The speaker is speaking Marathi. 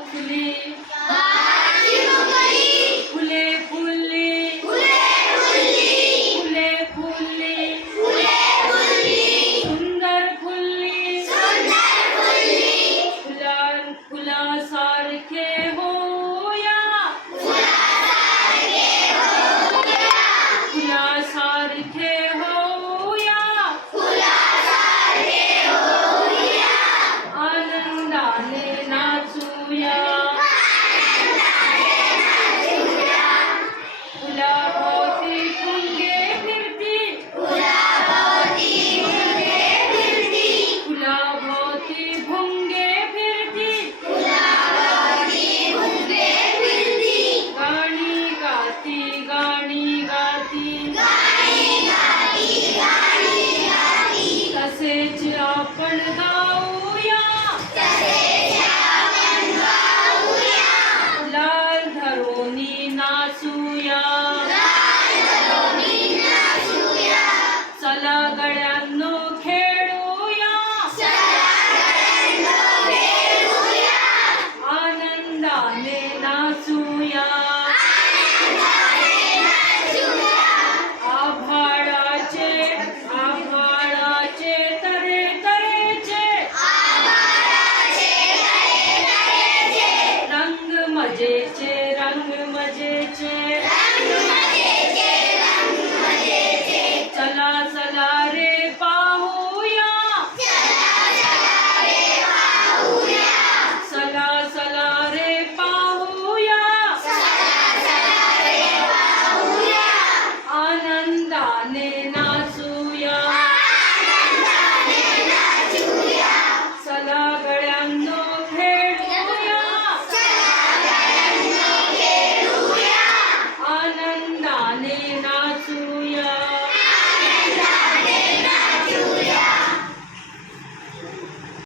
मुकली फुले फुलली फुले फुलली सुंदर फुलली फुलासारखे होया फुलासारखे होया आनंदाने नाचूया फुलाभोवती भुंगे फिरती फुलाभोवती भुंगे फिरती गाणी गाती गाणी गाती तसेच आपण गाऊ